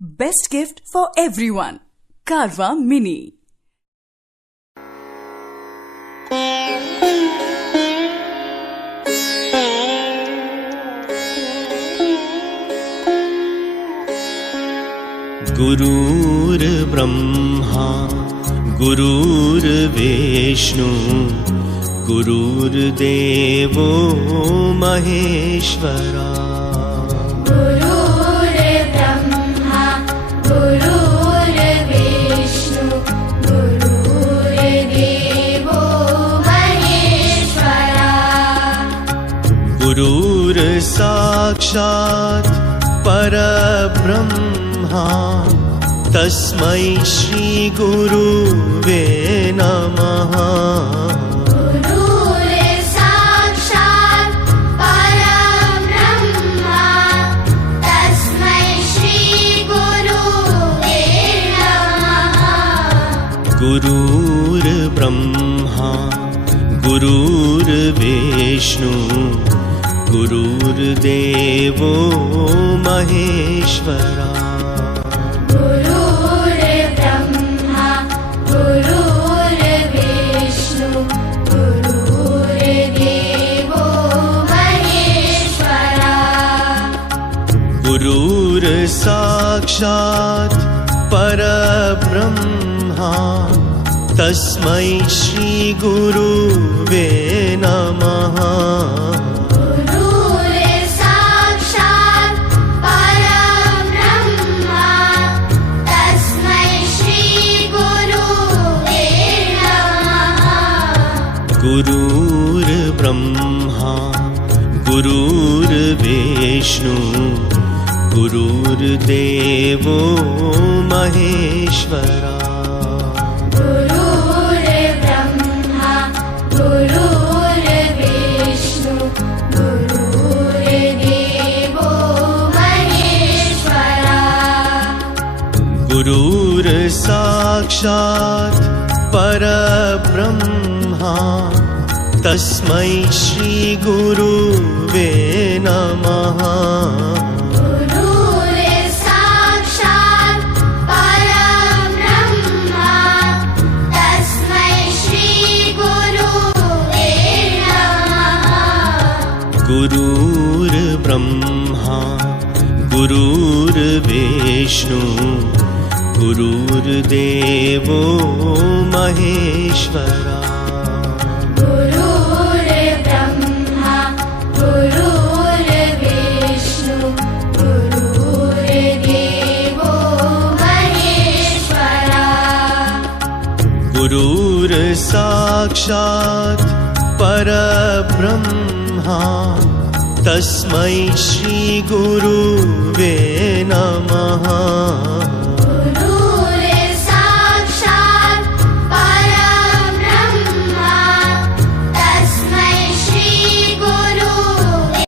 Best gift for everyone. Carvaan Mini. गुरुर्ब्रह्मा गुरुर्विष्णु गुरुर्देवो महेश्वरा। गुरुर्ब्रह्मा गुरुर्विष्णु गुरुर्देवो महेश्वरा। गुरुर्साक्षात् परब्रह्मा तस्मै श्री गुरुवे नमः। गुरुर्साक्षात् परब्रह्मा तस्मै श्री गुरुवे नमः। गुरुर्ब्रह्मा गुरुर्विष्णु गुरुर्देवो महेश्वरा। गुरुर्ब्रह्मा गुरुर्विष्णु गुरुर्देवो महेश्वरा। गुरुर्साक्षात् परब्रह्मा तस्मै श्री गुरुवे नमः। गुरुर्ब्रह्मा गुरुर्विष्णु गुरुर्देवो महेश्वरा। गुरुर्ब्रह्मा गुरुर्विष्णु गुरुर्देवो महेश्वरा। गुरुर्साक्षात् परब्रह्मा तस्मै श्री गुरुवे नमः। गुरुर्साक्षात् परब्रह्मा तस्मै श्री गुरुवे नमः। गुरुर्ब्रह्मा गुरुर्विष्णु गुरुर्देवो महेश्वरा। गुरुर्ब्रह्मा गुरुर्विष्णु गुरुर्देवो महेश्वरा। गुरुर्साक्षात् परब्रह्मा तस्मै श्री गुरुवे नमः।